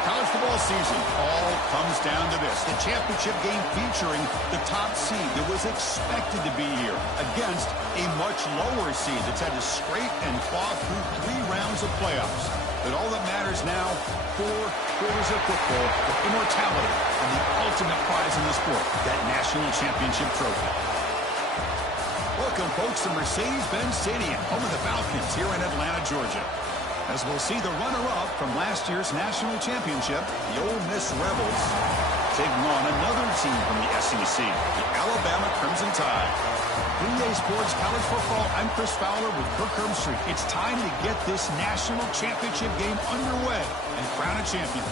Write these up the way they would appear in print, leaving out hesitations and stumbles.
The college football season all comes down to this. The championship game featuring the top seed that was expected to be here against a much lower seed that's had to scrape and claw through 3 rounds of playoffs. But all that matters now, 4 quarters of football for immortality and the ultimate prize in the sport, that national championship trophy. Welcome, folks, to Mercedes-Benz Stadium, home of the Falcons here in Atlanta, Georgia. As we'll see the runner-up from last year's national championship, the Ole Miss Rebels, taking on another team from the SEC, the Alabama Crimson Tide. 3A Sports College Football, I'm Chris Fowler with Kirk Herbstreit. It's time to get this national championship game underway and crown a champion.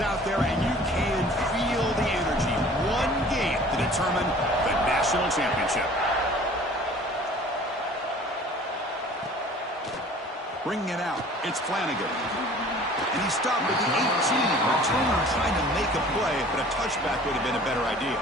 Out there, and you can feel the energy. One game to determine the national championship. Bringing it out, it's Flanagan. And he stopped at the 18. Returner trying to make a play, but a touchback would have been a better idea.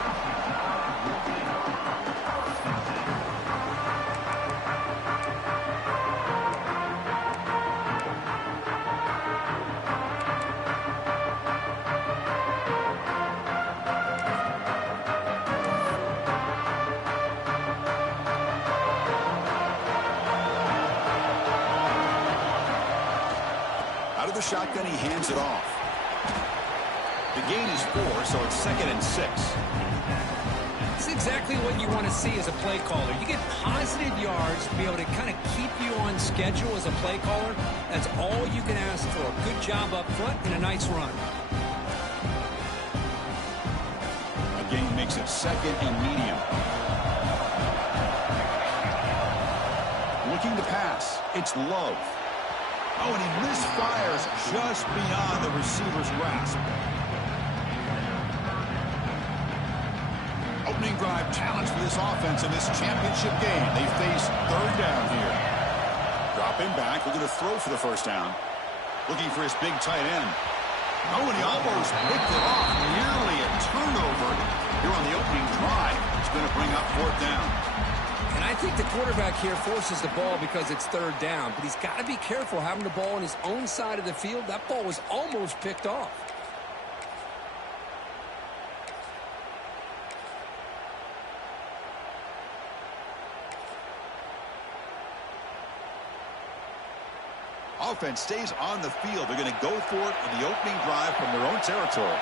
Shotgun, he hands it off. The gain is 4, so it's 2nd and 6. It's exactly what you want to see as a play caller. You get positive yards to be able to kind of keep you on schedule as a play caller. That's all you can ask for. Good job up front and a nice run. A gain makes it 2nd and medium. Looking to pass. It's Love. Oh, and he misfires just beyond the receiver's grasp. Opening drive challenge for this offense in this championship game. They face 3rd down here. Dropping back, looking to throw for the 1st down. Looking for his big tight end. Oh, and he almost picked it off. Nearly a turnover here on the opening drive. It's going to bring up 4th down. And I think the quarterback here forces the ball because it's 3rd down. But he's got to be careful having the ball on his own side of the field. That ball was almost picked off. Offense stays on the field. They're going to go for it on the opening drive from their own territory.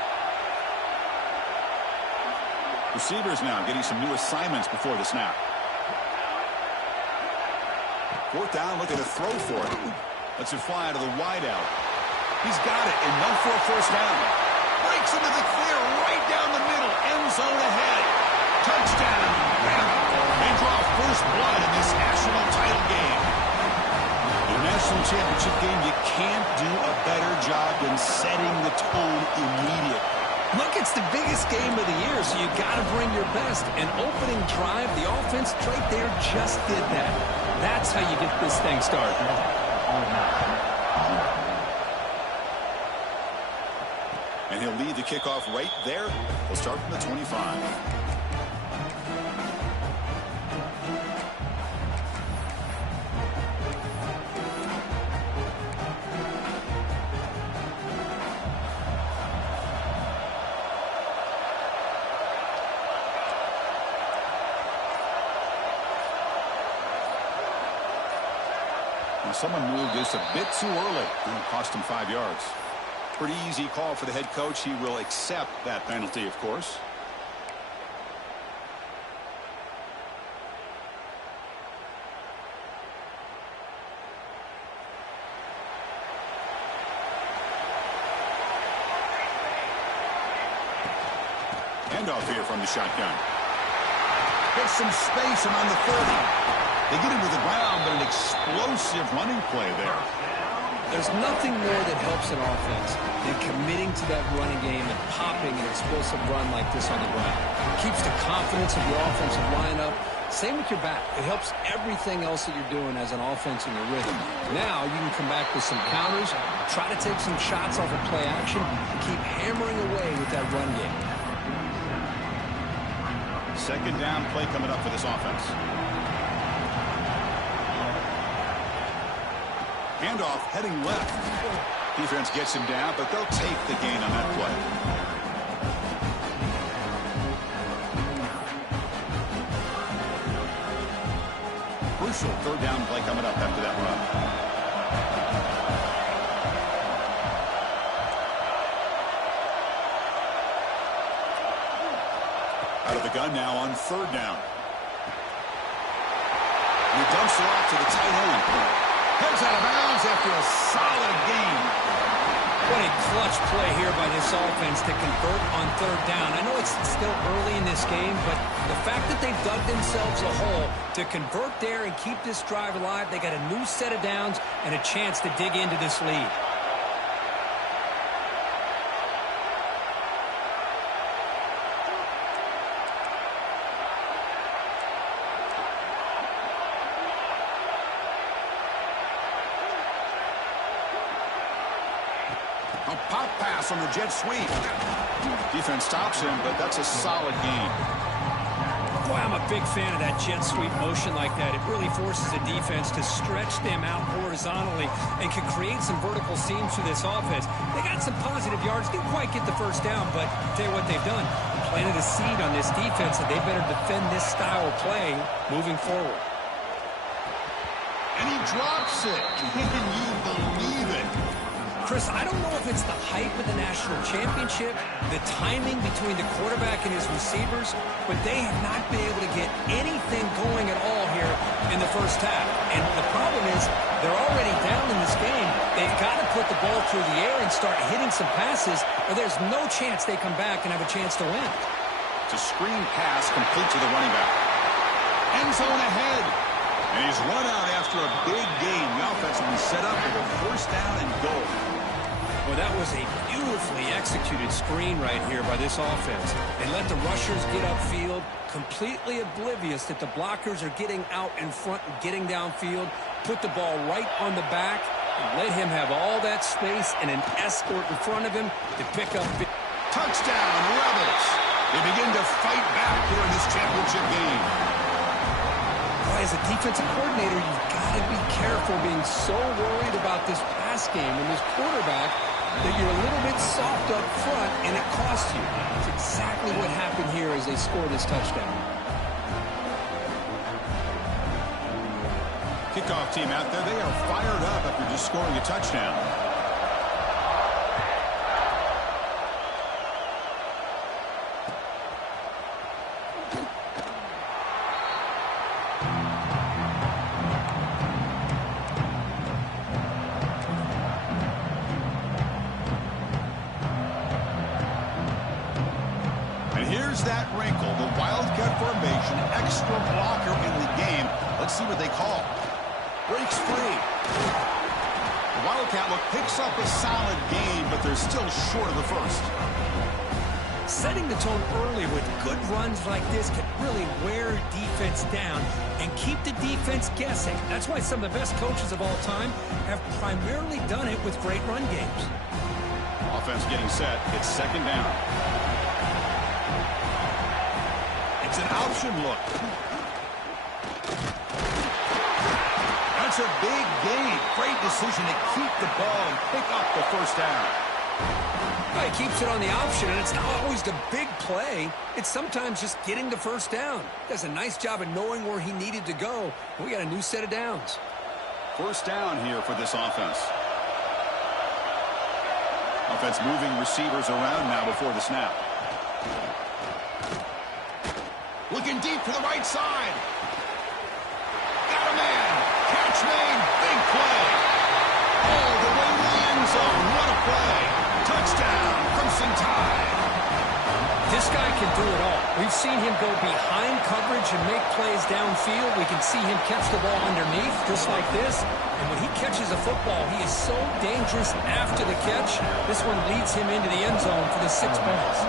Receivers now getting some new assignments before the snap. 4th down, looking to throw for it. Lets it fly to the wideout. He's got it, enough for a 1st down. Breaks into the clear, right down the middle, end zone ahead. Touchdown. They draw first blood in this national title game. In a national championship game, you can't do a better job than setting the tone immediately. Look, it's the biggest game of the year, so you got to bring your best. An opening drive, the offense right there just did that. That's how you get this thing started. And he'll lead the kickoff right there. He'll start from the 25. Someone moved this a bit too early, and it cost him 5 yards. Pretty easy call for the head coach. He will accept that penalty, of course. Handoff here from the shotgun. Gets some space and on the 30. They get him to the ground, but an explosive running play there. There's nothing more that helps an offense than committing to that running game and popping an explosive run like this on the ground. It keeps the confidence of your offensive lineup Same with your back. It helps everything else that you're doing as an offense in your rhythm. Now you can come back with some counters, try to take some shots off of play action, and keep hammering away with that run game. Second down play coming up for this offense. Handoff heading left. Defense gets him down, but they'll take the gain on that play. Crucial third down play coming up after that run. Out of the gun now on third down. He dumps it off to the tight end. Heads out of bounds after a solid gain. What a clutch play here by this offense to convert on third down. I know it's still early in this game, but the fact that they've dug themselves a hole to convert there and keep this drive alive, they got a new set of downs and a chance to dig into this lead. A pop pass on the jet sweep. Defense stops him, but that's a solid gain. Boy, I'm a big fan of that jet sweep motion like that. It really forces a defense to stretch them out horizontally and can create some vertical seams through this offense. They got some positive yards. Didn't quite get the first down, but I'll tell you what they've done. Planted a seed on this defense, and they better defend this style of play moving forward. And he drops it. Can you believe it? Chris, I don't know if it's the hype of the national championship, the timing between the quarterback and his receivers, but they have not been able to get anything going at all here in the first half. And the problem is they're already down in this game. They've got to put the ball through the air and start hitting some passes, or there's no chance they come back and have a chance to win. It's a screen pass complete to the running back. End zone ahead. And he's run out after a big gain. The offense will be set up with a first down and goal. Well, that was a beautifully executed screen right here by this offense. They let the rushers get upfield, completely oblivious that the blockers are getting out in front and getting downfield, put the ball right on the back, and let him have all that space and an escort in front of him to pick up. Touchdown, Rebels. They begin to fight back here in this championship game. As a defensive coordinator, you've got to be careful being so worried about this pass game and this quarterback that you're a little bit soft up front and it costs you. It's exactly what happened here as they scored this touchdown. Kickoff team out there, they are fired up after just scoring a touchdown. Here's that wrinkle, the Wildcat formation, extra blocker in the game. Let's see what they call. Breaks free. The Wildcat look picks up a solid gain, but they're still short of the first. Setting the tone early with good runs like this can really wear defense down and keep the defense guessing. That's why some of the best coaches of all time have primarily done it with great run games. Offense getting set. It's second down. It's an option look. That's a big gain. Great decision to keep the ball and pick up the first down. Well, he keeps it on the option, and it's not always the big play. It's sometimes just getting the first down. Does a nice job of knowing where he needed to go. We got a new set of downs. First down here for this offense. Offense moving receivers around now before the snap. Looking deep to the right side. Got a man. Catch made. Big play. All the way to the end zone. What a play. Touchdown. Crimson Tide. This guy can do it all. We've seen him go behind coverage and make plays downfield. We can see him catch the ball underneath just like this. And when he catches a football, he is so dangerous after the catch. This one leads him into the end zone for the 6 points.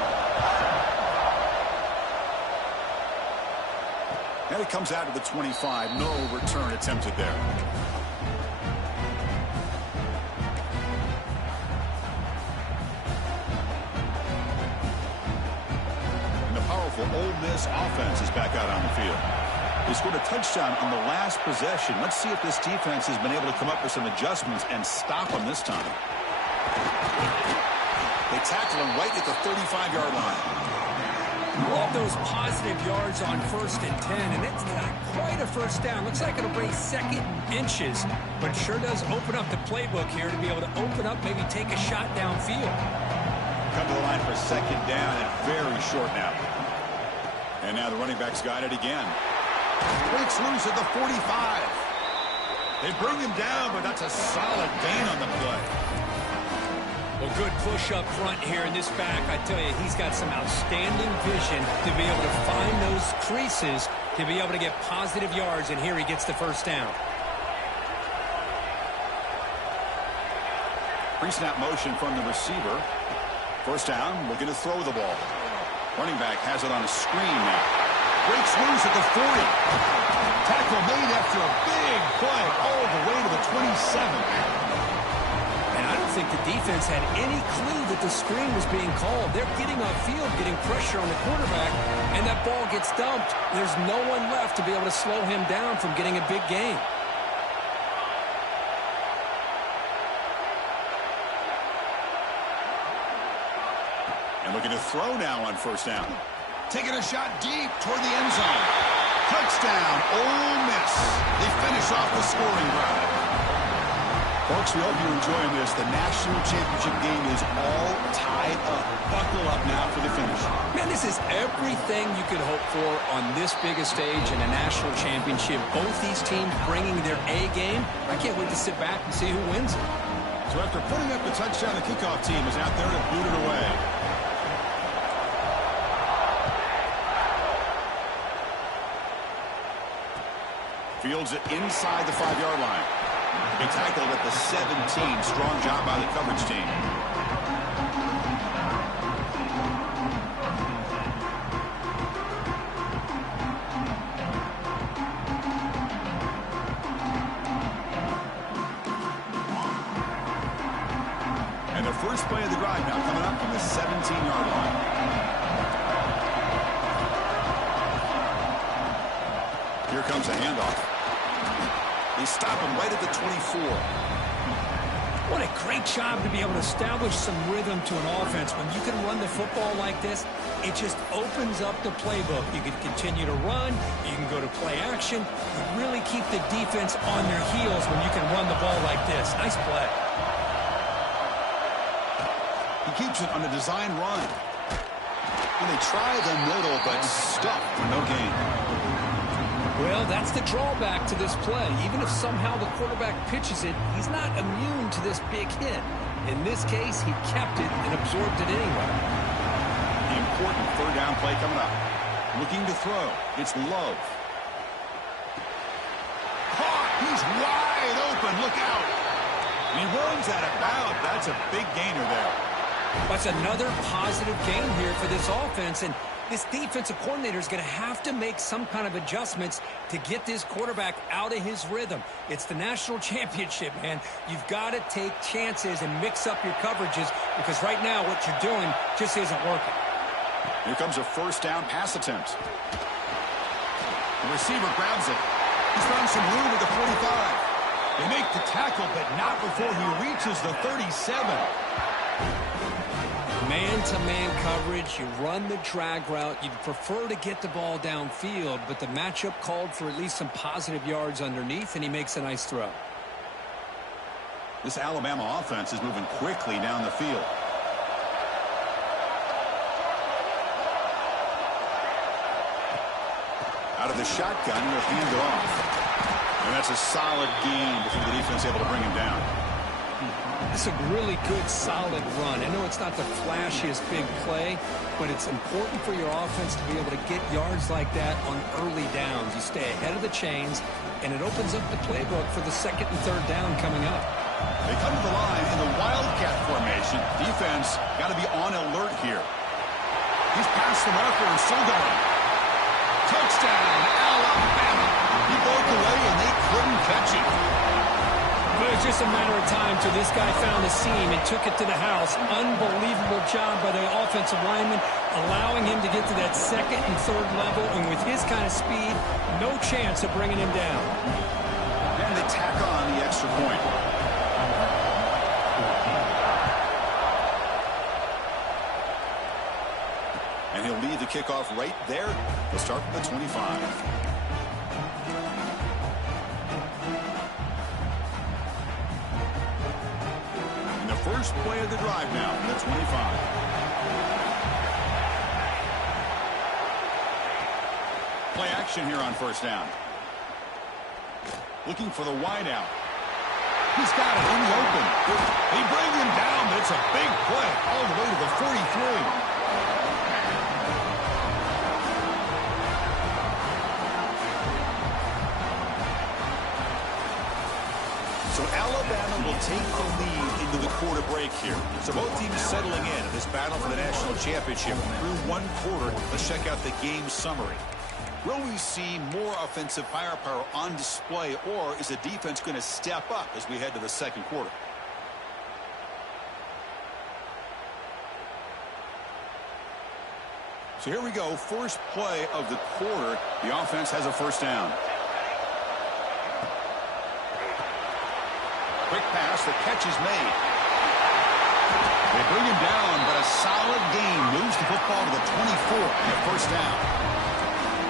Now he comes out to the 25. No return attempted there. And the powerful Ole Miss offense is back out on the field. They scored a touchdown on the last possession. Let's see if this defense has been able to come up with some adjustments and stop them this time. They tackle him right at the 35-yard line. Love those positive yards on 1st and 10, and it's not quite a first down. Looks like it'll bring 2nd inches, but it sure does open up the playbook here to be able to open up, maybe take a shot downfield. Come to the line for 2nd down and very short now. And now the running back's got it again. Breaks loose at the 45. They bring him down, but that's a solid gain on the play. Well, good push up front here in this back. I tell you, he's got some outstanding vision to be able to find those creases to be able to get positive yards, and here he gets the first down. Pre-snap motion from the receiver. First down, looking to throw the ball. Running back has it on a screen now. Breaks loose at the 40. Tackle made after a big play all the way to the 27. And I don't think the defense had any clue that the screen was being called. They're getting upfield, getting pressure on the quarterback, and that ball gets dumped. There's no one left to be able to slow him down from getting a big gain. And looking to throw now on first down. Taking a shot deep toward the end zone. Touchdown, Ole Miss. They finish off the scoring drive. Folks, we hope you're enjoying this. The national championship game is all tied up. Buckle up now for the finish. Man, this is everything you could hope for on this big a stage in a national championship. Both these teams bringing their A game. I can't wait to sit back and see who wins it. So after putting up the touchdown, the kickoff team is out there to boot it away. Fields it inside the 5-yard line. They tackled at the 17. Strong job by the coverage team. And the first play of the drive now coming up from the 17-yard line. Here comes a handoff. They stop him right at the 24. What a great job to be able to establish some rhythm to an offense. When you can run the football like this, it just opens up the playbook. You can continue to run. You can go to play action. You really keep the defense on their heels when you can run the ball like this. Nice play. He keeps it on a design run. And they try the middle, but stuck for no gain. Well, that's the drawback to this play. Even if somehow the quarterback pitches it, he's not immune to this big hit. In this case, he kept it and absorbed it anyway. The important third down play coming up. Looking to throw. It's Love. Caught. He's wide open. Look out. He runs out of bounds. That's a big gainer there. That's another positive gain here for this offense, and this defensive coordinator is going to have to make some kind of adjustments to get this quarterback out of his rhythm. It's the national championship, man. You've got to take chances and mix up your coverages because right now what you're doing just isn't working. Here comes a first down pass attempt. The receiver grabs it. He's found some room at the 45. They make the tackle, but not before he reaches the 37. Man-to-man coverage, you run the drag route. You'd prefer to get the ball downfield, but the matchup called for at least some positive yards underneath, and he makes a nice throw. This Alabama offense is moving quickly down the field. Out of the shotgun, he'll hand it off. And that's a solid gain before the defense able to bring him down. It's a really good, solid run. I know it's not the flashiest big play, but it's important for your offense to be able to get yards like that on early downs. You stay ahead of the chains, and it opens up the playbook for the second and third down coming up. They come to the line in the Wildcat formation. Defense got to be on alert here. He's past the marker and still going. Touchdown, Alabama. He broke away, and they couldn't catch him. But it was just a matter of time till this guy found the seam and took it to the house. Unbelievable job by the offensive lineman, allowing him to get to that second and third level. And with his kind of speed, no chance of bringing him down. And they tack on the extra point. And he'll lead the kickoff right there. He'll start from the 25. First play of the drive now, the 25. Play action here on first down. Looking for the wideout. He's got it in the open. They bring him down, but it's a big play all the way to the 43. So Alabama will take the lead into the quarter break here. So both teams settling in this battle for the national championship through one quarter. Let's check out the game summary. Will we see more offensive firepower on display, or is the defense going to step up as we head to the second quarter? So here we go. First play of the quarter. The offense has a first down. Quick pass, the catch is made. They bring him down, but a solid gain moves the football to the 24 and a first down.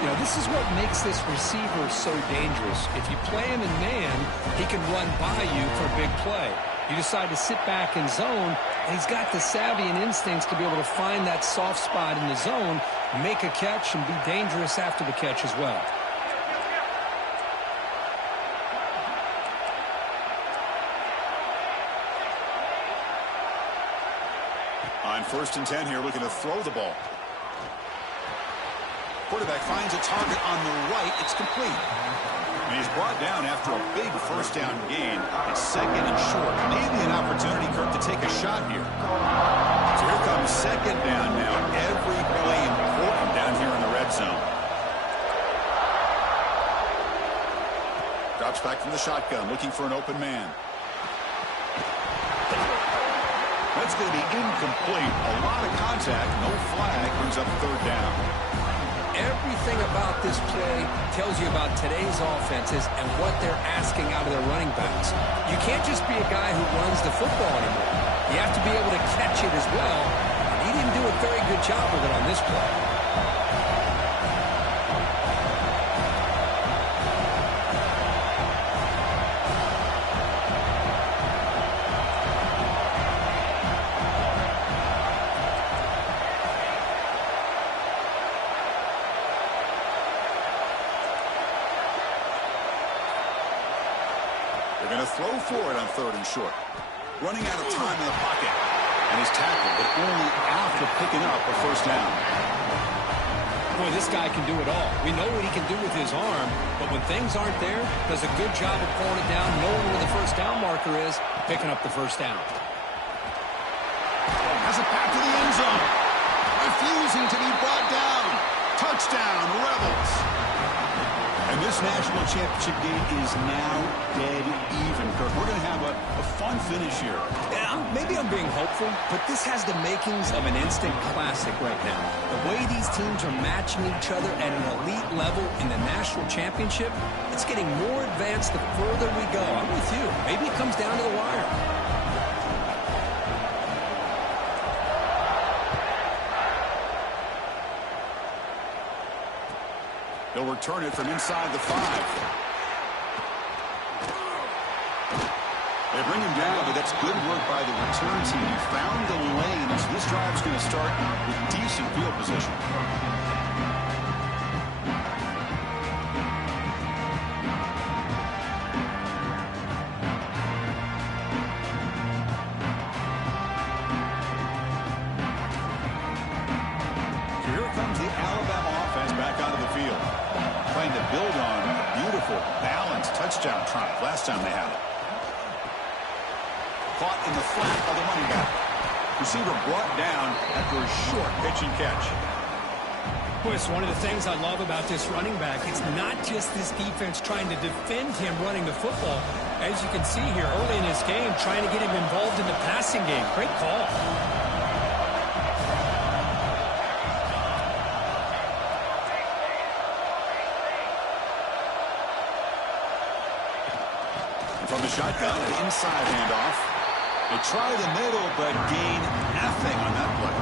You know, this is what makes this receiver so dangerous. If you play him in man, he can run by you for a big play. You decide to sit back in zone, and he's got the savvy and instincts to be able to find that soft spot in the zone, make a catch, and be dangerous after the catch as well. On 1st and 10 here, looking to throw the ball. Quarterback finds a target on the right. It's complete. And he's brought down after a big first down gain. It's second and short. Maybe an opportunity, Kirk, to take a shot here. So here comes second down now. Every play important down here in the red zone. Drops back from the shotgun, looking for an open man. That's going to be incomplete. A lot of contact, no flag, brings up third down. Everything about this play tells you about today's offenses and what they're asking out of their running backs. You can't just be a guy who runs the football anymore. You have to be able to catch it as well. And he didn't do a very good job of it on this play. Going to throw for it on 3rd and short. Running out of time in the pocket. And he's tackled, but only after picking up a first down. Boy, this guy can do it all. We know what he can do with his arm, but when things aren't there, does a good job of pulling it down, knowing where the first down marker is, picking up the first down. Has a pass to the end zone. Refusing to be brought down. Touchdown, Rebels. And this national championship game is now dead even, Kirk. We're going to have a fun finish here. Yeah, maybe I'm being hopeful, but this has the makings of an instant classic right now. The way these teams are matching each other at an elite level in the national championship, it's getting more advanced the further we go. I'm with you. Maybe it comes down to the wire. They'll return it from inside the 5. They bring him down, but that's good work by the return team. He found the lane, so this drive's going to start with decent field position. So here comes the Alabama offense back onto the field. Trying to build on a beautiful, balanced touchdown drive last time they had it. Caught in the flat by the running back. Receiver brought down after a short pitch and catch. Boy, it's one of the things I love about this running back. It's not just this defense trying to defend him running the football. As you can see here early in this game, trying to get him involved in the passing game. Great call. From the shotgun, an inside handoff. They try the middle, but gain nothing on that play.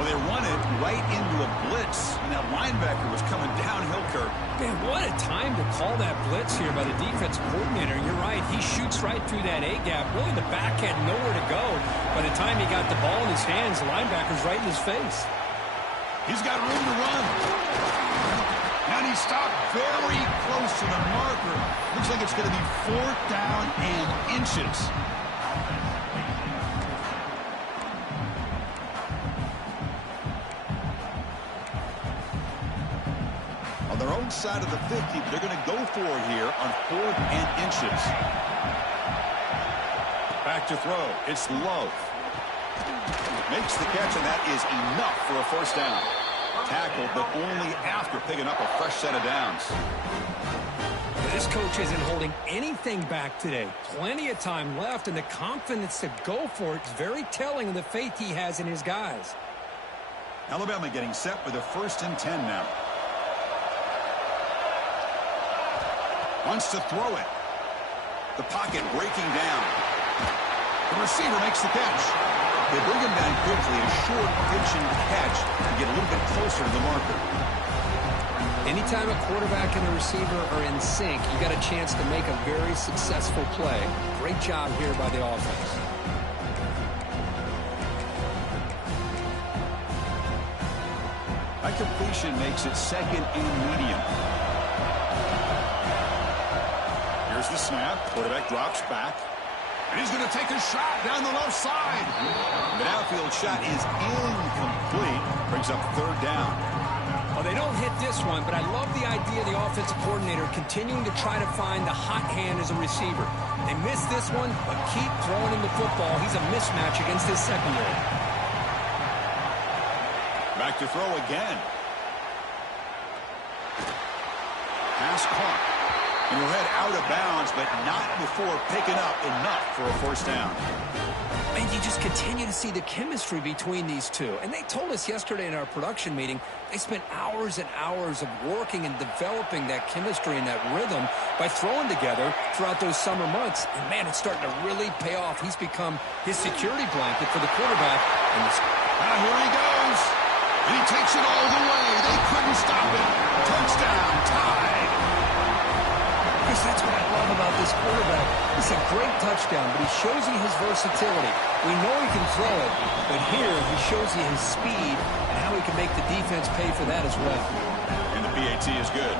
Well, they run it right into a blitz, and that linebacker was coming downhill, Kirk. Man, what a time to call that blitz here by the defensive coordinator. You're right. He shoots right through that A-gap. Really, the back had nowhere to go. By the time he got the ball in his hands, the linebacker's right in his face. He's got room to run. And he stopped very close to the marker. Looks like it's going to be 4th down and inches. On their own side of the 50, but they're going to go for it here on 4th and inches. Back to throw. It's Love. Makes the catch, and that is enough for a 1st down. Tackled, but only after picking up a fresh set of downs. This coach isn't holding anything back today. Plenty of time left, and the confidence to go for it is very telling of the faith he has in his guys. Alabama getting set with a 1st and 10 now. Wants to throw it. The pocket breaking down. The receiver makes the catch. They bring him down quickly. A short pitching catch to get a little bit closer to the marker. Anytime a quarterback and a receiver are in sync, you got a chance to make a very successful play. Great job here by the offense. That completion makes it 2nd and medium. Here's the snap. Quarterback drops back. And he's going to take a shot down the left side. The outfield shot is incomplete. Brings up 3rd down. Well, they don't hit this one, but I love the idea of the offensive coordinator continuing to try to find the hot hand as a receiver. They missed this one, but keep throwing him the football. He's a mismatch against this secondary. Back to throw again. Pass caught. And he'll head out of bounds, but not before picking up enough for a 1st down. And you just continue to see the chemistry between these two. And they told us yesterday in our production meeting, they spent hours and hours of working and developing that chemistry and that rhythm by throwing together throughout those summer months. And, man, it's starting to really pay off. He's become his security blanket for the quarterback. And here he goes. And he takes it all the way. They couldn't stop it. Touchdown, tied. That's what I love about this quarterback. It's a great touchdown, but he shows you his versatility. We know he can throw it, but here he shows you his speed and how he can make the defense pay for that as well. And the PAT is good.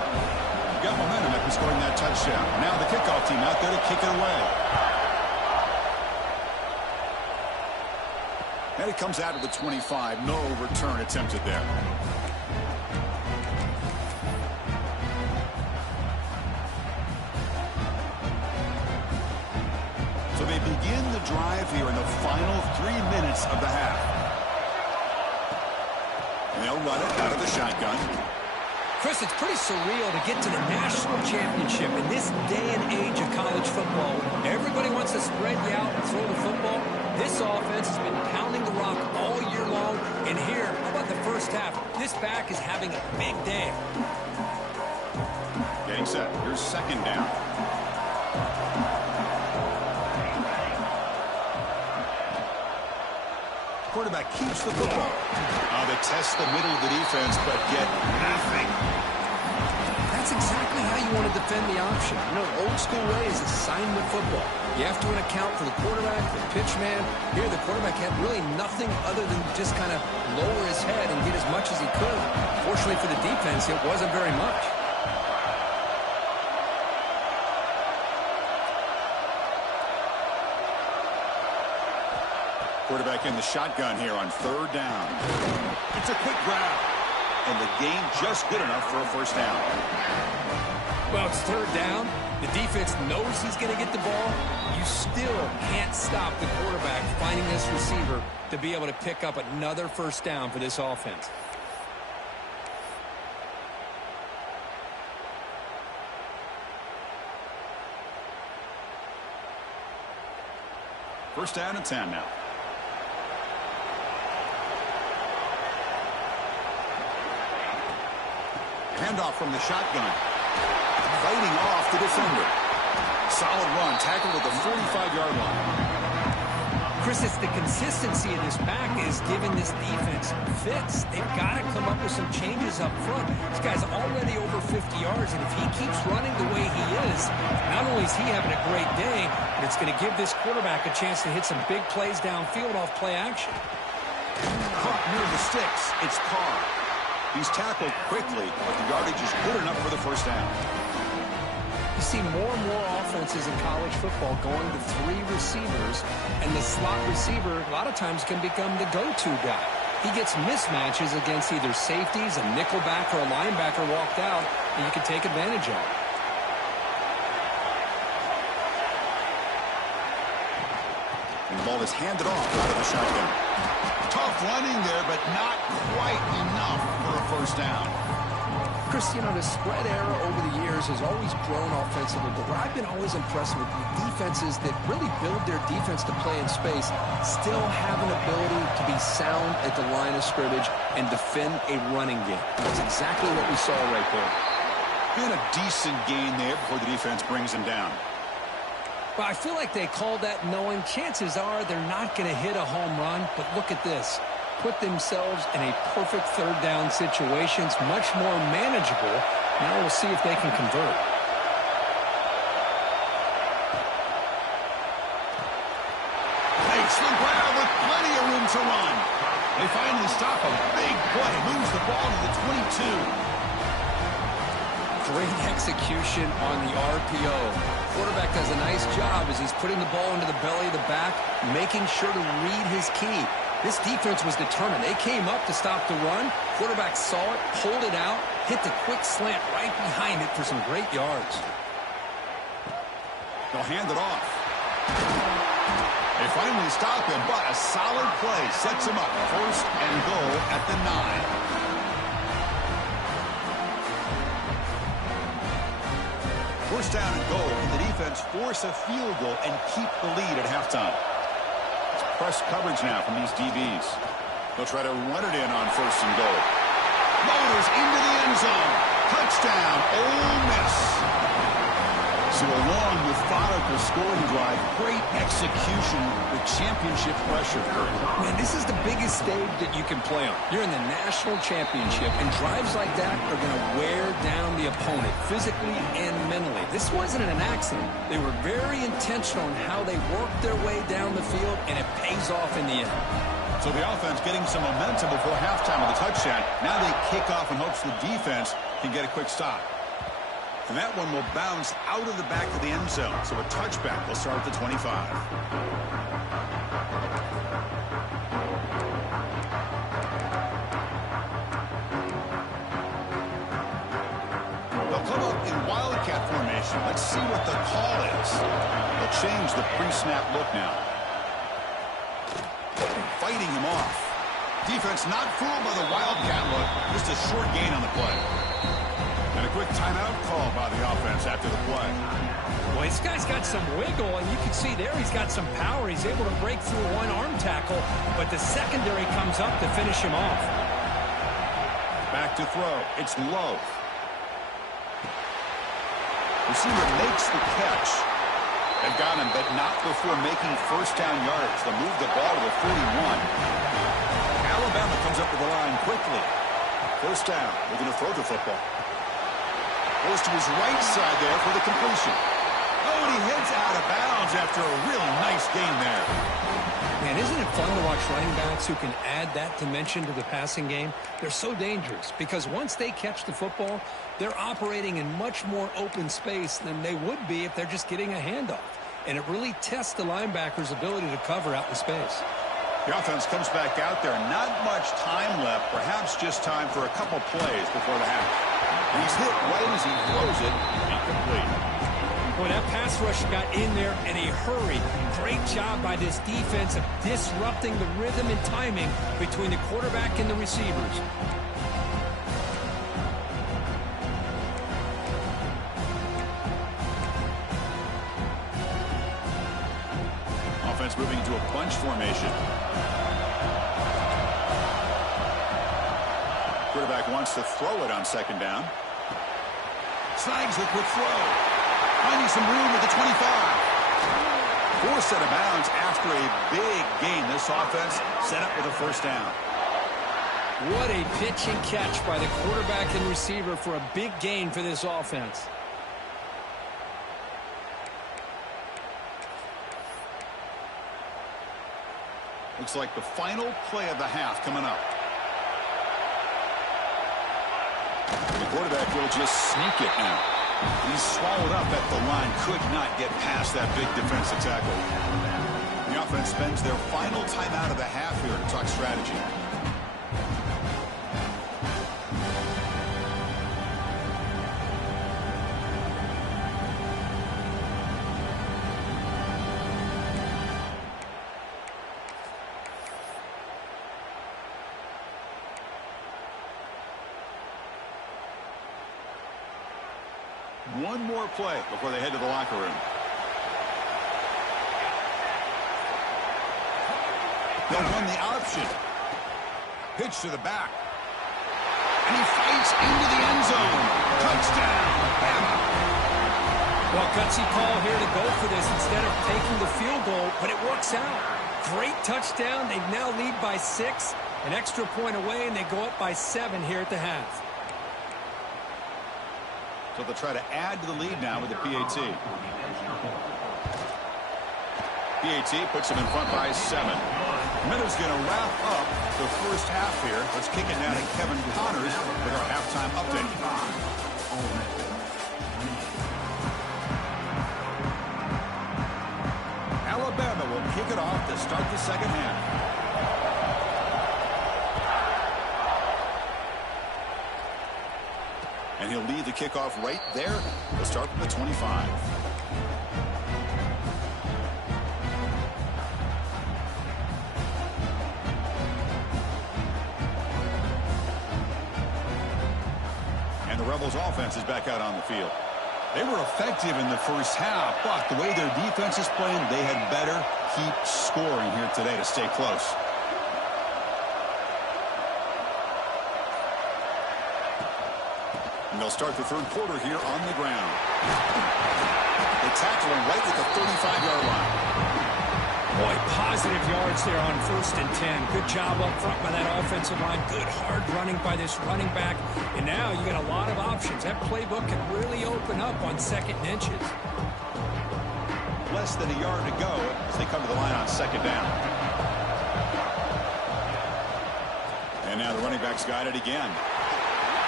Got momentum after scoring that touchdown. Now the kickoff team out there to kick it away. And it comes out of the 25. No return attempted there. So they begin the drive here in the final 3 minutes of the half. And they'll run it out of the shotgun. Chris, it's pretty surreal to get to the national championship in this day and age of college football. Everybody wants to spread you out and throw the football. This offense has been pounding the rock all year long. And here, how about the first half? This back is having a big day. Getting set. Here's 2nd down. Quarterback keeps the football. They test the middle of the defense, but get nothing. That's exactly how you want to defend the option. You know, old school way is assignment football. You have to account for the quarterback, the pitch man. Here, the quarterback had really nothing other than just kind of lower his head and get as much as he could. Fortunately for the defense, it wasn't very much. Quarterback in the shotgun here on 3rd down. It's a quick grab. And the gain just good enough for a 1st down. Well, it's 3rd down. The defense knows he's going to get the ball. You still can't stop the quarterback finding this receiver to be able to pick up another 1st down for this offense. First down and 10 now. Handoff from the shotgun. Fighting off the defender. Solid run. Tackled at the 45-yard line. Chris, it's the consistency of this back is giving this defense fits. They've got to come up with some changes up front. This guy's already over 50 yards, and if he keeps running the way he is, not only is he having a great day, but it's going to give this quarterback a chance to hit some big plays downfield off play action. Caught near the sticks. It's Carr. He's tackled quickly, but the yardage is good enough for the first down. You see more and more offenses in college football going to 3 receivers, and the slot receiver a lot of times can become the go-to guy. He gets mismatches against either safeties, a nickelback, or a linebacker walked out, and you can take advantage of it. And the ball is handed off out of the shotgun. Tough running there, but not quite enough for a first down. Chris, you know, the spread era over the years has always grown offensively, but what I've been always impressed with defenses that really build their defense to play in space still have an ability to be sound at the line of scrimmage and defend a running game. That's exactly what we saw right there. Been a decent gain there before the defense brings him down. Well, I feel like they called that knowing chances are they're not going to hit a home run, but look at this. Put themselves in a perfect third down situation. It's much more manageable. Now we'll see if they can convert. Takes the grab with plenty of room to run. They finally stop a big play. Moves the ball to the 22. Great execution on the RPO. Quarterback does a nice job as he's putting the ball into the belly of the back, making sure to read his key. This defense was determined. They came up to stop the run. Quarterback saw it, pulled it out, hit the quick slant right behind it for some great yards. They'll hand it off. They finally stop him, but a solid play sets him up. First and goal at the 9. First down and goal, and the defense force a field goal and keep the lead at halftime. It's press coverage now from these DBs. They'll try to run it in on first and goal. Motors into the end zone. Touchdown, Ole Miss. So a long, methodical scoring drive. Great execution with championship pressure. Man, this is the biggest stage that you can play on. You're in the national championship, and drives like that are going to wear down the opponent physically and mentally. This wasn't an accident. They were very intentional in how they worked their way down the field, and it pays off in the end. So the offense getting some momentum before halftime with a touchdown. Now they kick off in hopes the defense can get a quick stop. And that one will bounce out of the back of the end zone. So a touchback will start at the 25. They'll come up in Wildcat formation. Let's see what the call is. They'll change the pre-snap look now. Fighting him off. Defense not fooled by the Wildcat look. Just a short gain on the play. And a quick timeout call by the offense after the play. Well, this guy's got some wiggle, and you can see there he's got some power. He's able to break through one arm tackle, but the secondary comes up to finish him off. Back to throw. It's low. Receiver makes the catch. They've got him, but not before making first down yards. They'll move the ball to the 41. Alabama comes up to the line quickly. First down. They're going to throw the football. Goes to his right side there for the completion. Oh, and he heads out of bounds after a really nice gain there. Man, isn't it fun to watch running backs who can add that dimension to the passing game? They're so dangerous because once they catch the football, they're operating in much more open space than they would be if they're just getting a handoff. And it really tests the linebacker's ability to cover out in space. The offense comes back out there. Not much time left. Perhaps just time for a couple plays before the half. He's hit right as he throws it. Incomplete. Boy, that pass rush got in there in a hurry. Great job by this defense of disrupting the rhythm and timing between the quarterback and the receivers. Offense moving into a bunch formation. Quarterback wants to throw it on second down. Snags the quick throw. Finding some room at the 25. Forced out of bounds after a big gain. This offense set up with a first down. What a pitch and catch by the quarterback and receiver for a big gain for this offense. Looks like the final play of the half coming up. The quarterback will just sneak it now. He's swallowed up at the line. Could not get past that big defensive tackle. The offense spends their final timeout of the half here to talk strategy. One more play before they head to the locker room. They'll run the option. Pitch to the back. And he fights into the end zone. Touchdown, Bama. Well, gutsy call here to go for this instead of taking the field goal, but it works out. Great touchdown. They now lead by 6. An extra point away, and they go up by 7 here at the half. So they'll try to add to the lead now with the PAT. PAT puts them in front by 7. Minnows going to wrap up the first half here. Let's kick it down to Kevin Connors with our halftime update. Alabama will kick it off to start the second half. And he'll lead the kickoff right there. We'll start from the 25. And the Rebels offense is back out on the field. They were effective in the first half, but the way their defense is playing, they had better keep scoring here today to stay close. And they'll start the third quarter here on the ground. They tackle him right at the 35-yard line. Boy, positive yards there on 1st and 10. Good job up front by that offensive line. Good hard running by this running back. And now you got a lot of options. That playbook can really open up on 2nd and inches. Less than a yard to go as they come to the line on 2nd down. And now the running back's got it again.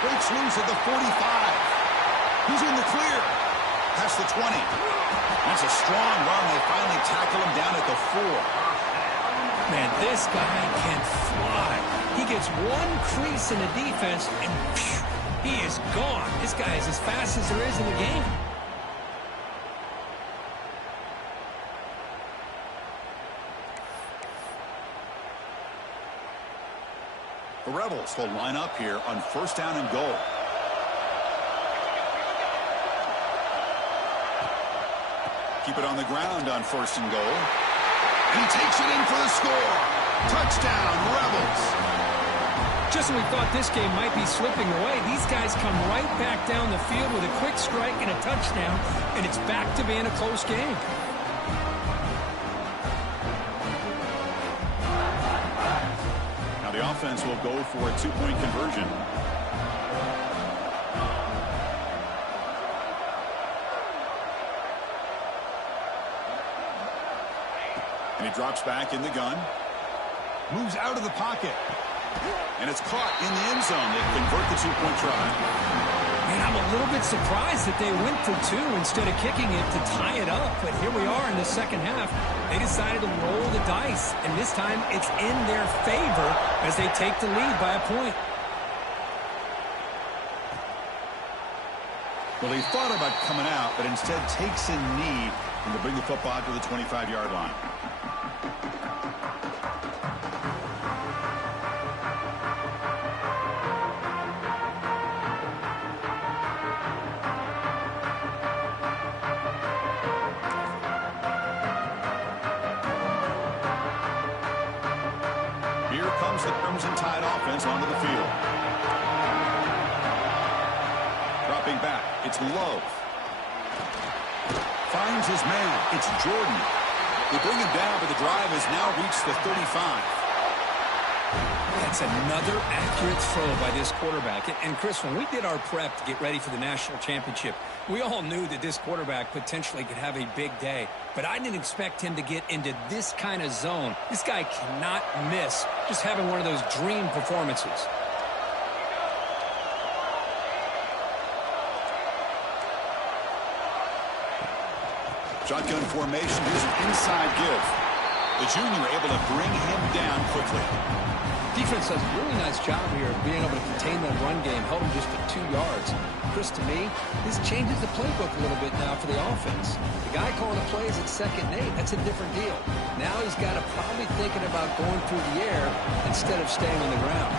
Breaks loose at the 45. He's in the clear. That's the 20. That's a strong run. They finally tackle him down at the 4. Man, this guy can fly. He gets one crease in the defense, and phew, he is gone. This guy is as fast as there is in the game. The Rebels will line up here on 1st down and goal. Keep it on the ground on 1st and goal. And he takes it in for the score. Touchdown, Rebels. Just when we thought this game might be slipping away, these guys come right back down the field with a quick strike and a touchdown, and it's back to being a close game. Now the offense will go for a 2-point conversion. And he drops back in the gun. Moves out of the pocket. And it's caught in the end zone. They convert the 2-point try. Man, I'm a little bit surprised that they went for 2 instead of kicking it to tie it up. But here we are in the second half. They decided to roll the dice. And this time it's in their favor as they take the lead by a point. Well, he thought about coming out, but instead takes a knee and to bring the football to the 25-yard line. here comes the Crimson Tide offense onto the field. Dropping back, it's Love. Finds his man, it's Jordan. They bring him down, but the drive has now reached the 35. That's another accurate throw by this quarterback. And Chris, when we did our prep to get ready for the national championship, we all knew that this quarterback potentially could have a big day. But I didn't expect him to get into this kind of zone. This guy cannot miss just having one of those dream performances. Shotgun formation, here's an inside give. The junior able to bring him down quickly. Defense does a really nice job here of being able to contain that run game, held him just for 2 yards. Chris, to me, this changes the playbook a little bit now for the offense. The guy calling the plays at 2nd and 8, that's a different deal. Now he's got to probably thinking about going through the air instead of staying on the ground.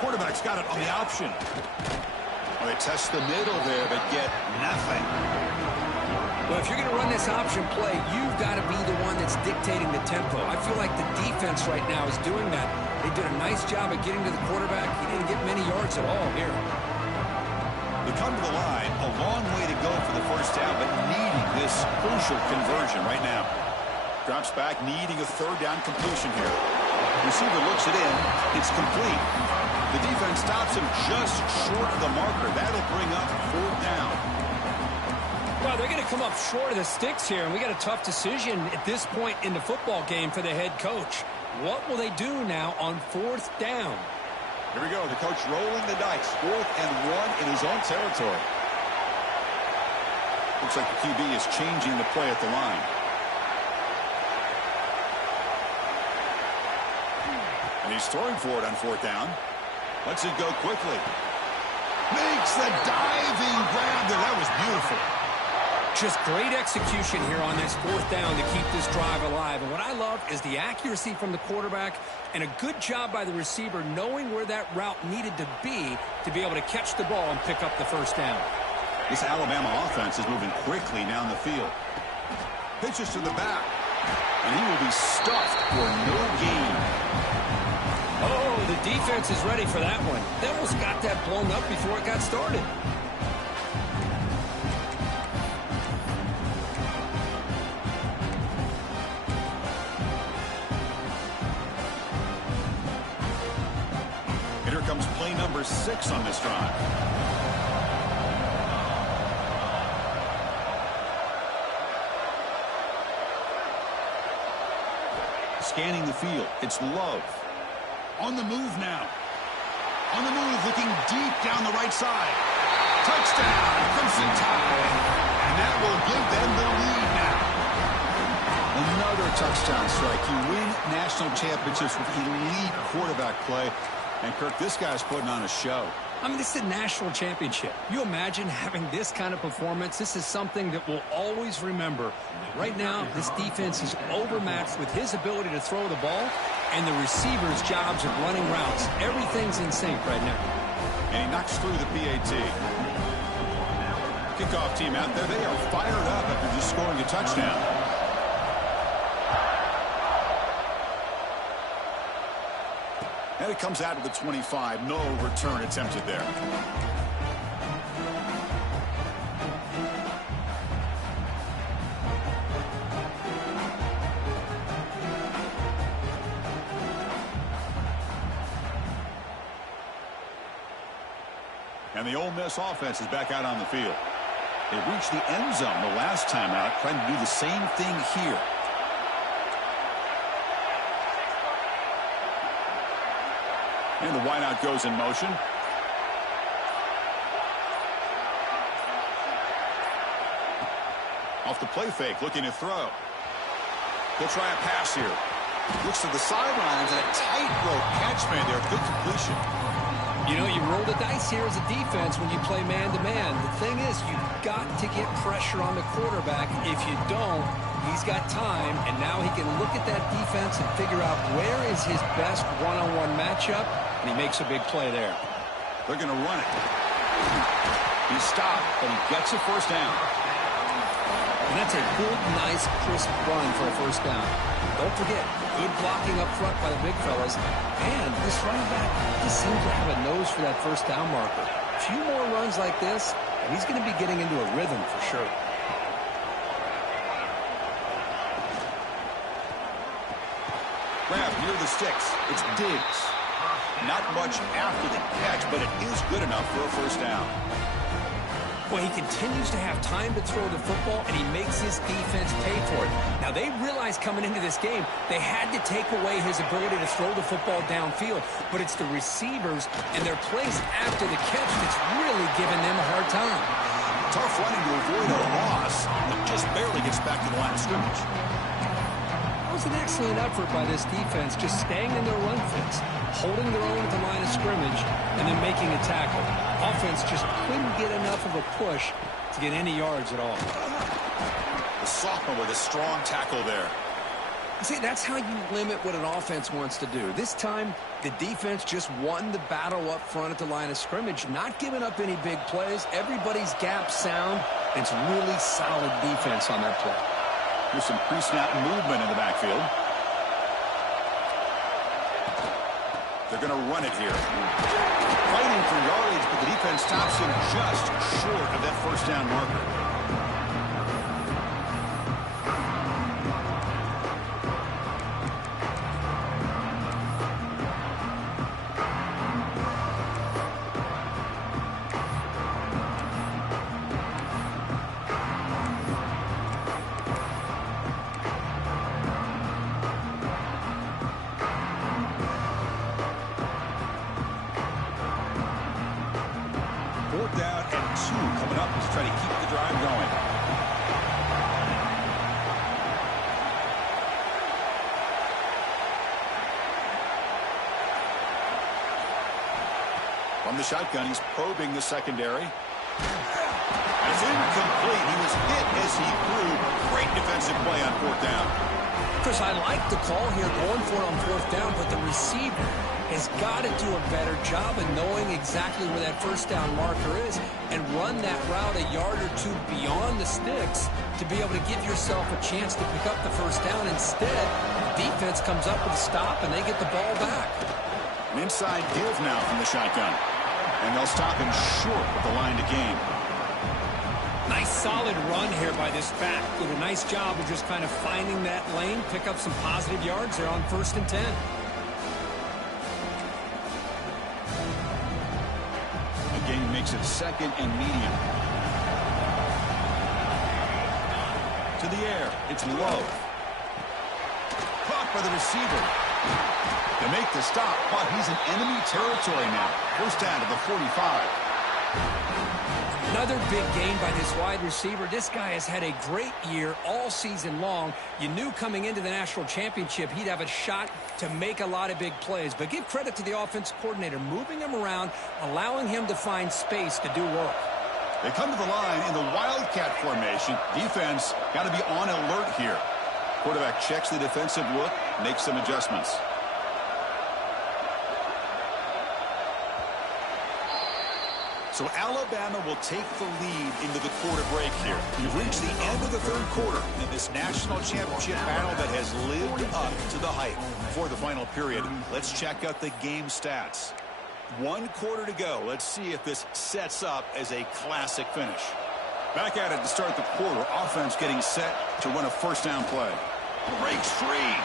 Quarterback's got it on the option. Well, they test the middle there, but get nothing. Well, if you're going to run this option play, you've got to be the one that's dictating the tempo. I feel like the defense right now is doing that. They did a nice job of getting to the quarterback. He didn't get many yards at all here. They come to the line, a long way to go for the first down, but needing this crucial conversion right now. Drops back, needing a 3rd down completion here. Receiver looks it in. It's complete. The defense stops him just short of the marker. That'll bring up 4th down. Well, they're going to come up short of the sticks here, and we got a tough decision at this point in the football game for the head coach. What will they do now on 4th down? Here we go. The coach rolling the dice. 4th and 1 in his own territory. Looks like the QB is changing the play at the line. And he's throwing for it on 4th down. Lets it go quickly. Makes the diving grab there. That was beautiful. Just great execution here on this 4th down to keep this drive alive. And what I love is the accuracy from the quarterback and a good job by the receiver knowing where that route needed to be able to catch the ball and pick up the 1st down. This Alabama offense is moving quickly down the field. Pitches to the back. And he will be stuffed for no gain. Oh, the defense is ready for that one. They almost got that blown up before it got started. Here comes play number 6 on this drive. Scanning the field, it's Love. On the move now. On the move, looking deep down the right side. Touchdown, Crimson Tide. And that will give them the lead now. Another touchdown strike. You win national championships with elite quarterback play. And, Kirk, this guy's putting on a show. I mean, this is a national championship. You imagine having this kind of performance? This is something that we'll always remember. Right now, this defense is overmatched with his ability to throw the ball and the receivers' jobs of running routes. Everything's in sync right now. And he knocks through the PAT. Kickoff team out there. They are fired up after just scoring a touchdown. And it comes out of the 25. No return attempted there. And the Ole Miss offense is back out on the field. They reached the end zone the last time out, trying to do the same thing here. And the wideout goes in motion. Off the play fake, looking to throw. He'll try a pass here. Looks to the sidelines and a tightrope catch made there. Good completion. You know, you roll the dice here as a defense when you play man-to-man. The thing is, you've got to get pressure on the quarterback. If you don't, he's got time, and now he can look at that defense and figure out where is his best one-on-one matchup, and he makes a big play there. They're going to run it. He's stopped, but he gets a 1st down. And that's a good, nice, crisp run for a first down. Don't forget, good blocking up front by the big fellas. And this running back just seems to have a nose for that first down marker. A few more runs like this, and he's going to be getting into a rhythm for sure. Grab near the sticks. It's Diggs. Not much after the catch, but it is good enough for a first down. Well, he continues to have time to throw the football, and he makes his defense pay for it. Now, they realized coming into this game they had to take away his ability to throw the football downfield, but it's the receivers and their plays after the catch that's really giving them a hard time. Tough running to avoid a loss, but just barely gets back to the line of scrimmage. That was an excellent effort by this defense, just staying in their run fits, holding their own at the line of scrimmage, and then making a tackle. Offense just couldn't get enough of a push to get any yards at all. The sophomore with a strong tackle there. See, that's how you limit what an offense wants to do. This time, the defense just won the battle up front at the line of scrimmage, not giving up any big plays. Everybody's gap sound. It's really solid defense on that play. Here's some pre-snap movement in the backfield. They're going to run it here. Fighting for yardage, but the defense stops him just short of that first down marker. From the shotgun, he's probing the secondary. And it's incomplete. He was hit as he threw. Great defensive play on fourth down. Chris, I like the call here going for it on fourth down, but the receiver has got to do a better job of knowing exactly where that first down marker is and run that route a yard or two beyond the sticks to be able to give yourself a chance to pick up the first down. Instead, the defense comes up with a stop and they get the ball back. An inside give now from the shotgun. And they'll stop him short of the line to gain. Nice solid run here by this back. Did a nice job of just kind of finding that lane, pick up some positive yards there on 1st and 10. Again, makes it 2nd and medium. To the air. It's low. Caught by the receiver. They make the stop, but he's in enemy territory now. First down to the 45. Another big gain by this wide receiver. This guy has had a great year all season long. You knew coming into the national championship he'd have a shot to make a lot of big plays. But give credit to the offensive coordinator, moving him around, allowing him to find space to do work. They come to the line in the Wildcat formation. Defense got to be on alert here. Quarterback checks the defensive look, makes some adjustments. So Alabama will take the lead into the quarter break here. We've reached the end of the 3rd quarter in this national championship battle that has lived up to the hype. For the final period, let's check out the game stats. 1 quarter to go. Let's see if this sets up as a classic finish. Back at it to start the quarter. Offense getting set to run a first down play. Breaks free.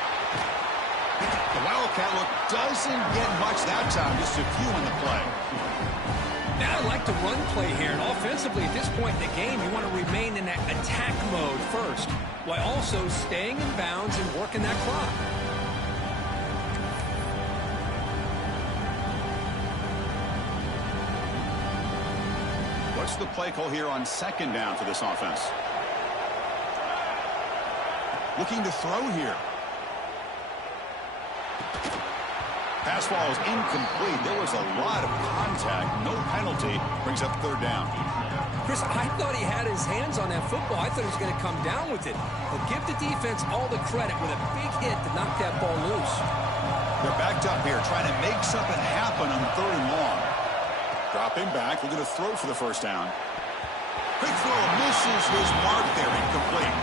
The Wildcat look doesn't get much that time. Just a few in the play. Now I like the run play here, and offensively at this point in the game, you want to remain in that attack mode first, while also staying in bounds and working that clock. What's the play call here on 2nd down for this offense? Looking to throw here. Pass ball is incomplete. There was a lot of contact. No penalty. Brings up 3rd down. Chris, I thought he had his hands on that football. I thought he was going to come down with it. But give the defense all the credit with a big hit to knock that ball loose. They're backed up here, trying to make something happen on 3rd and long. Dropping back. Looking to throw for the first down. Quick throw misses his mark there, incomplete.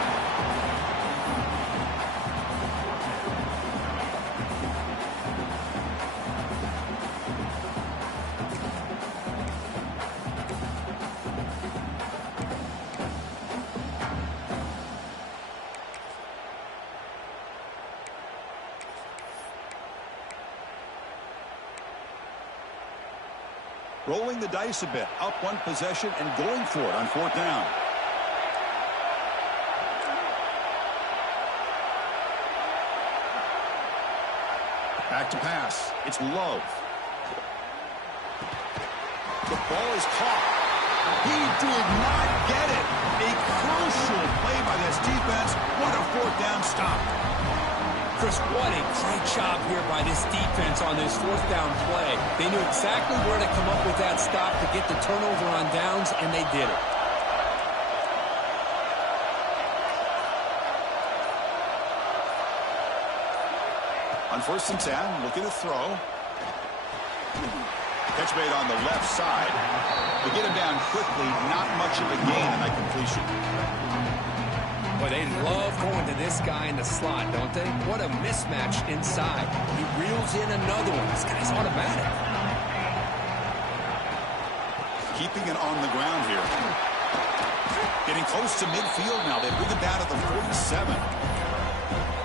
Rolling the dice a bit, up one possession and going for it on fourth down. Back to pass. It's Love. The ball is caught. He did not get it. A crucial play by this defense. What a fourth down stop. Chris, what a great job here by this defense on this fourth down play. They knew exactly where to come up with that stop to get the turnover on downs, and they did it. On 1st and 10, looking to throw. Catch made on the left side. They get him down quickly, not much of a gain in that completion. Boy, they love going to this guy in the slot, don't they? What a mismatch inside. He reels in another one. This guy's automatic. Keeping it on the ground here. Getting close to midfield now. They bring it down to the 47.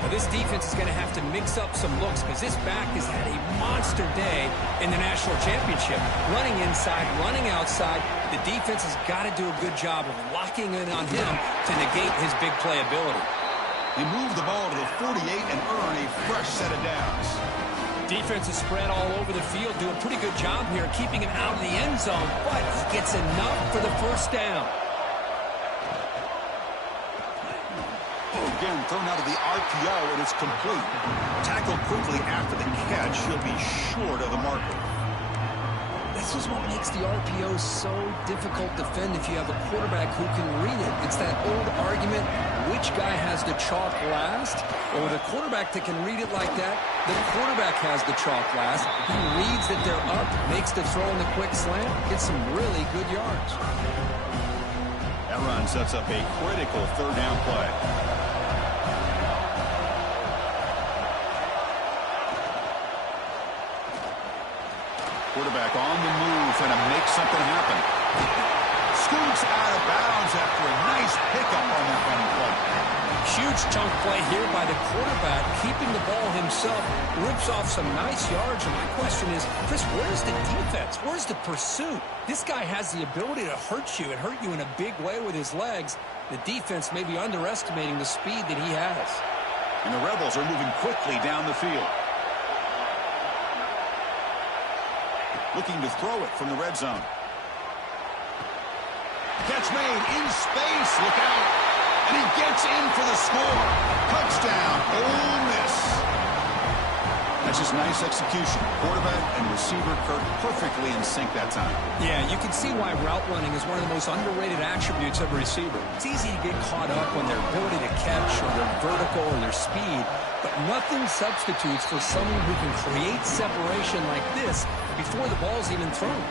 Now, this defense is going to have to mix up some looks because this back has had a monster day in the national championship. Running inside, running outside. The defense has got to do a good job of locking in on him to negate his big play ability. They move the ball to the 48 and earn a fresh set of downs. Defense is spread all over the field, do a pretty good job here keeping him out of the end zone, but he gets enough for the first down. Again, thrown out of the RPO, and it's complete. Tackled quickly after the catch. He'll be short of the marker. This is what makes the RPO so difficult to defend if you have a quarterback who can read it. It's that old argument, which guy has the chalk last? Well, with a quarterback that can read it like that, the quarterback has the chalk last. He reads that they're up, makes the throw in the quick slant, gets some really good yards. That run sets up a critical third down play. Quarterback on the move, trying to make something happen. Scoots out of bounds after a nice pickup on that running play. Huge chunk play here by the quarterback, keeping the ball himself, rips off some nice yards. And my question is, Chris, where's the defense? Where's the pursuit? This guy has the ability to hurt you and hurt you in a big way with his legs. The defense may be underestimating the speed that he has. And the Rebels are moving quickly down the field. Looking to throw it from the red zone. Catch made in space. Look out. And he gets in for the score. Touchdown, Ole Miss. That's just nice execution. Quarterback and receiver Kirk perfectly in sync that time. Yeah, you can see why route running is one of the most underrated attributes of a receiver. It's easy to get caught up on their ability to catch or their vertical or their speed, but nothing substitutes for someone who can create separation like this before the ball's even thrown.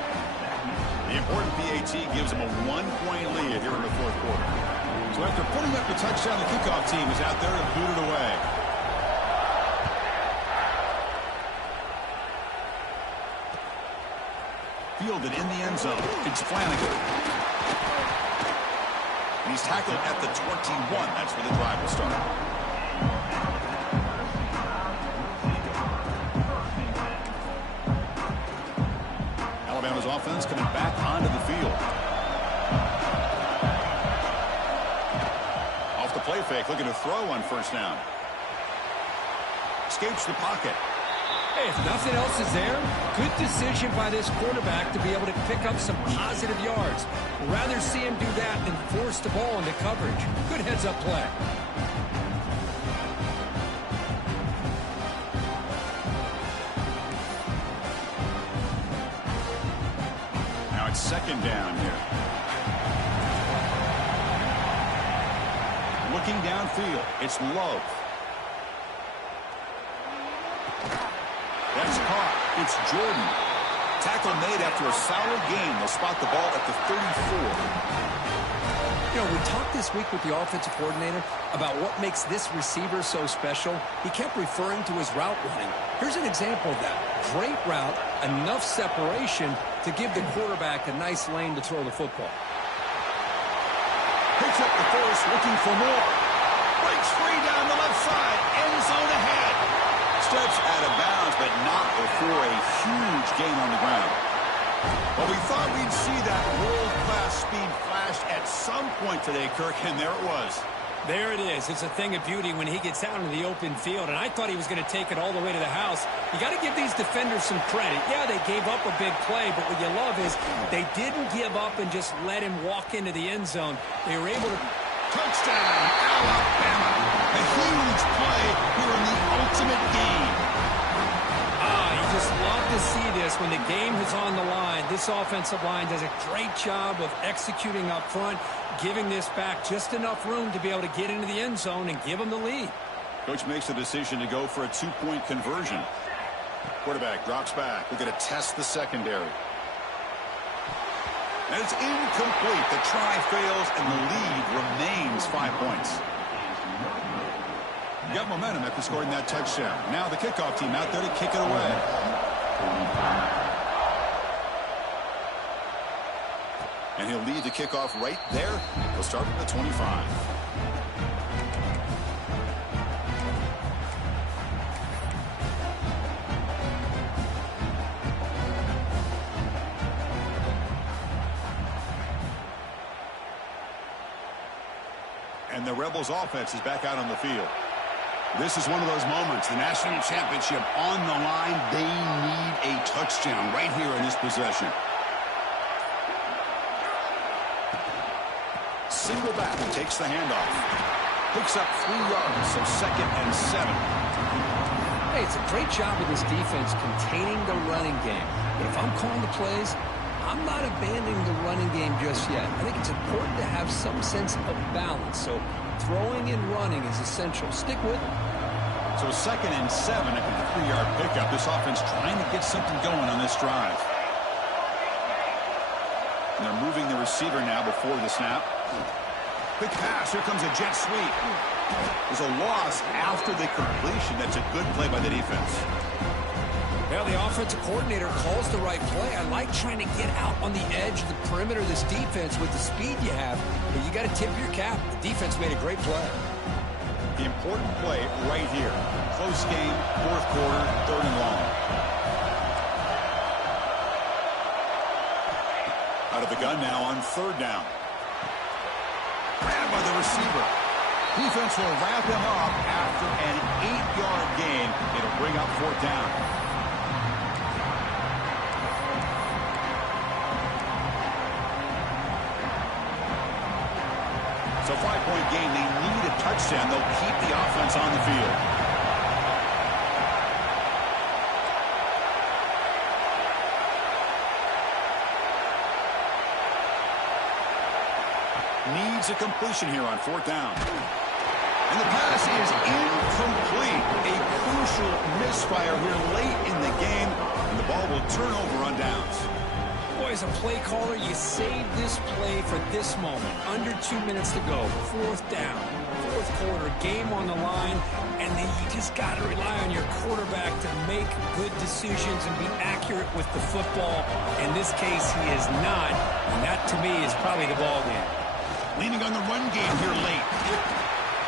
The important PAT gives them a 1-point lead here in the fourth quarter. So after putting up the touchdown, the kickoff team is out there to boot it away. Fielded in the end zone. It's Flanagan. And he's tackled at the 21. That's where the drive will start. Alabama's offense coming back onto the field. Off the play fake, looking to throw on first down. Escapes the pocket. Hey, if nothing else is there, good decision by this quarterback to be able to pick up some positive yards. Rather see him do that than force the ball into coverage. Good heads-up play. Now it's second down here. Looking downfield, it's Love. That's caught. It's Jordan. Tackle made after a solid gain. They'll spot the ball at the 34. You know, we talked this week with the offensive coordinator about what makes this receiver so special. He kept referring to his route running. Here's an example of that. Great route, enough separation to give the quarterback a nice lane to throw the football. Picks up the first, looking for more. Breaks free down the left side. End zone ahead. Steps out of bounds, but not before a huge gain on the ground. Well, we thought we'd see that world-class speed flash at some point today, Kirk, and there it was. There it is. It's a thing of beauty when he gets out into the open field, and I thought he was going to take it all the way to the house. You got to give these defenders some credit. Yeah, they gave up a big play, but what you love is they didn't give up and just let him walk into the end zone. They were able to... Touchdown, Alabama. A huge play here in the ultimate game. You just love to see this when the game is on the line. This offensive line does a great job of executing up front, giving this back just enough room to be able to get into the end zone and give them the lead. Coach makes the decision to go for a two-point conversion. Quarterback drops back. We're going to test the secondary. And it's incomplete. The try fails, and the lead remains 5 points. Got momentum after scoring that touchdown. Now the kickoff team out there to kick it away. And he'll lead the kickoff right there. He'll start at the 25. And the Rebels offense is back out on the field. This is one of those moments. The national championship on the line. They need a touchdown right here in this possession. Single back takes the handoff. Picks up 3 yards, so 2nd and 7. Hey, it's a great job of this defense containing the running game. But if I'm calling the plays, I'm not abandoning the running game just yet. I think it's important to have some sense of balance. So throwing and running is essential. Stick with it. So 2nd and 7 after the 3-yard pickup. This offense trying to get something going on this drive. And they're moving the receiver now before the snap. Quick pass. Here comes a jet sweep. There's a loss after the completion. That's a good play by the defense. Well, the offensive coordinator calls the right play. I like trying to get out on the edge of the perimeter of this defense with the speed you have. But you got to tip your cap. The defense made a great play. The important play right here. Close game, 4th quarter, 3rd and long. Out of the gun now on 3rd down. Grabbed by the receiver. Defense will wrap him up after an 8-yard gain. It'll bring up 4th down. So 5-point game. They need a touchdown. They'll keep the offense on the field. Needs a completion here on 4th down. And the pass is incomplete. A crucial misfire here late in the game. And the ball will turn over on downs. Boy, as a play caller, you save this play for this moment. Under 2 minutes to go. 4th down. 4th quarter. Game on the line. And then you just got to rely on your quarterback to make good decisions and be accurate with the football. In this case, he is not. And that, to me, is probably the ball game. Leaning on the run game here late.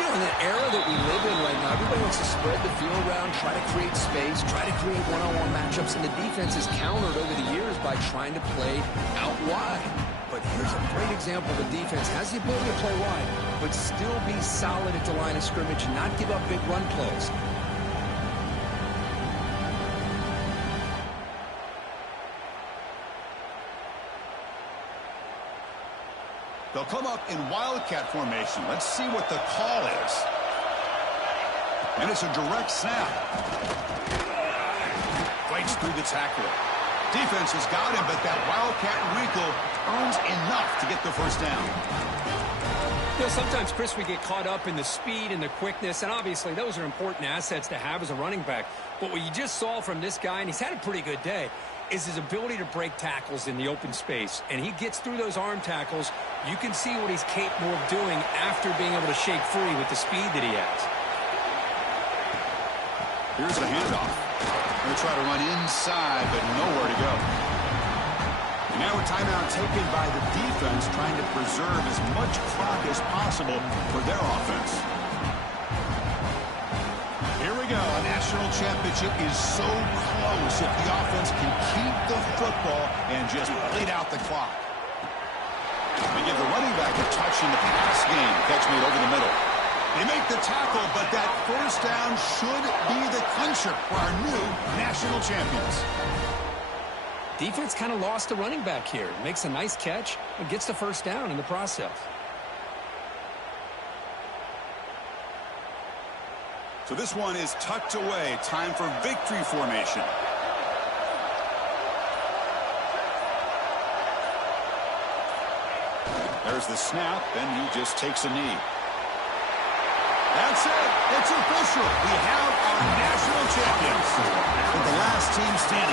You know, in the era that we live in right now, everybody wants to spread the field around, try to create space, try to create one-on-one matchups, and the defense is countered over the years by trying to play out wide. But here's a great example. The defense has the ability to play wide, but still be solid at the line of scrimmage and not give up big run plays. They'll come up in wildcat formation. Let's see what the call is. And it's a direct snap. Fights through the tackler. Defense has got him, but that wildcat wrinkle earns enough to get the 1st down. Sometimes, Chris, we get caught up in the speed and the quickness, and obviously those are important assets to have as a running back. But what you just saw from this guy, and he's had a pretty good day, is his ability to break tackles in the open space. And he gets through those arm tackles. You can see what he's capable of doing after being able to shake free with the speed that he has. Here's the handoff. Going to try to run inside, but nowhere to go. And now a timeout taken by the defense, trying to preserve as much clock as possible for their offense. Here we go. A national championship is so close if the offense can keep the football and just bleed out the clock. They give the running back a touch in the pass game. Catch made over the middle. They make the tackle, but that first down should be the clincher for our new national champions. Defense kind of lost the running back here. Makes a nice catch and gets the first down in the process. So this one is tucked away. Time for victory formation. There's the snap, and he just takes a knee. That's it. It's official. We have our national champions. With the last team standing.